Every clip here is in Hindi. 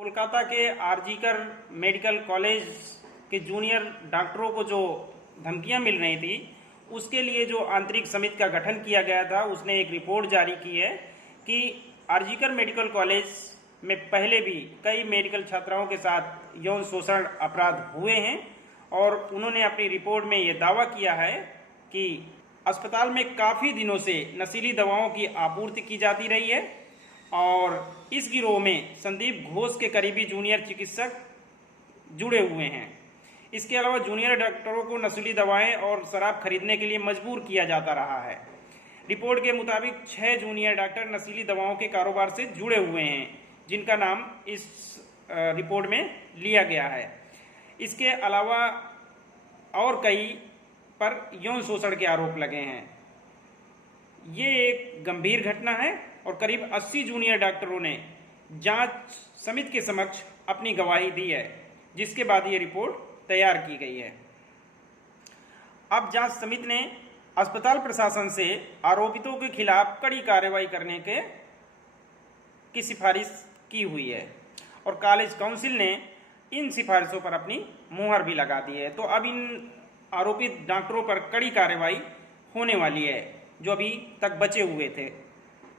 कोलकाता के आरजीकर मेडिकल कॉलेज के जूनियर डॉक्टरों को जो धमकियां मिल रही थी, उसके लिए जो आंतरिक समिति का गठन किया गया था, उसने एक रिपोर्ट जारी की है कि आरजीकर मेडिकल कॉलेज में पहले भी कई मेडिकल छात्राओं के साथ यौन शोषण अपराध हुए हैं और उन्होंने अपनी रिपोर्ट में ये दावा किया है कि अस्पताल में काफ़ी दिनों से नशीली दवाओं की आपूर्ति की जाती रही है और इस गिरोह में संदीप घोष के करीबी जूनियर चिकित्सक जुड़े हुए हैं। इसके अलावा जूनियर डॉक्टरों को नशीली दवाएं और शराब खरीदने के लिए मजबूर किया जाता रहा है। रिपोर्ट के मुताबिक 6 जूनियर डॉक्टर नशीली दवाओं के कारोबार से जुड़े हुए हैं, जिनका नाम इस रिपोर्ट में लिया गया है। इसके अलावा और कई पर यौन शोषण के आरोप लगे हैं। ये एक गंभीर घटना है और करीब 80 जूनियर डॉक्टरों ने जांच समिति के समक्ष अपनी गवाही दी है, जिसके बाद ये रिपोर्ट तैयार की गई है। अब जांच समिति ने अस्पताल प्रशासन से आरोपितों के खिलाफ कड़ी कार्रवाई करने की सिफारिश की हुई है और कॉलेज काउंसिल ने इन सिफारिशों पर अपनी मुहर भी लगा दी है। तो अब इन आरोपित डॉक्टरों पर कड़ी कार्रवाई होने वाली है, जो अभी तक बचे हुए थे।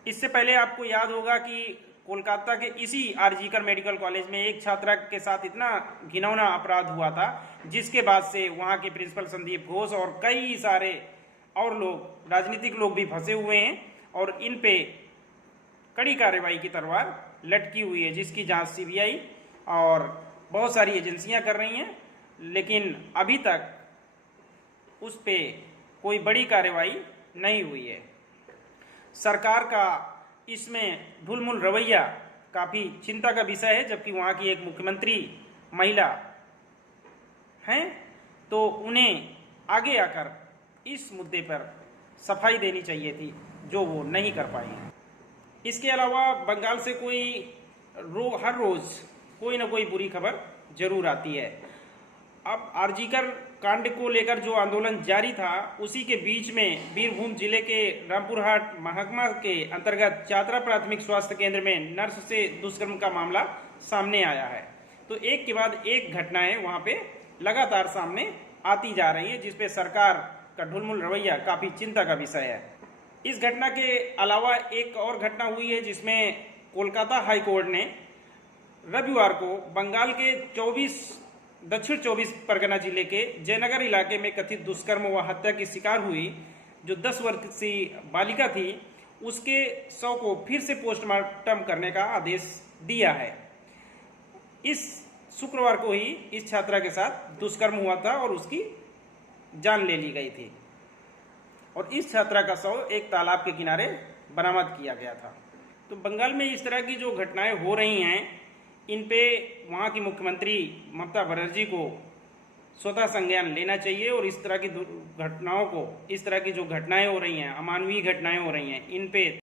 इससे पहले आपको याद होगा कि कोलकाता के इसी आरजीकर मेडिकल कॉलेज में एक छात्रा के साथ इतना घिनौना अपराध हुआ था, जिसके बाद से वहाँ के प्रिंसिपल संदीप घोष और कई सारे और लोग, राजनीतिक लोग भी फंसे हुए हैं और इन पे कड़ी कार्रवाई की तलवार लटकी हुई है, जिसकी जांच सीबीआई और बहुत सारी एजेंसियां कर रही हैं, लेकिन अभी तक उस पे कोई बड़ी कार्रवाई नहीं हुई है। सरकार का इसमें ढुलमुल रवैया काफ़ी चिंता का विषय है, जबकि वहाँ की एक मुख्यमंत्री महिला हैं, तो उन्हें आगे आकर इस मुद्दे पर सफाई देनी चाहिए थी, जो वो नहीं कर पाई हैं। इसके अलावा बंगाल से हर रोज़ कोई ना कोई बुरी खबर जरूर आती है। अब आरजीकर कांड को लेकर जो आंदोलन जारी था, उसी के बीच में बीरभूम जिले के रामपुरहाट महकमा के अंतर्गत चातरा प्राथमिक स्वास्थ्य केंद्र में नर्स से दुष्कर्म का मामला सामने आया है। तो एक के बाद एक घटनाएं वहां पे लगातार सामने आती जा रही है, जिसपे सरकार का ढुलमुल रवैया काफ़ी चिंता का विषय है। इस घटना के अलावा एक और घटना हुई है, जिसमें कोलकाता हाईकोर्ट ने रविवार को बंगाल के दक्षिण 24 परगना जिले के जयनगर इलाके में कथित दुष्कर्म व हत्या की शिकार हुई जो 10 वर्षीय बालिका थी, उसके शव को फिर से पोस्टमार्टम करने का आदेश दिया है। इस शुक्रवार को ही इस छात्रा के साथ दुष्कर्म हुआ था और उसकी जान ले ली गई थी और इस छात्रा का शव एक तालाब के किनारे बरामद किया गया था। तो बंगाल में इस तरह की जो घटनाएं हो रही हैं, इन पे वहाँ की मुख्यमंत्री ममता बनर्जी को स्वतः संज्ञान लेना चाहिए और इस तरह की घटनाओं को, इस तरह की जो घटनाएं हो रही हैं, अमानवीय घटनाएं हो रही हैं, इन पे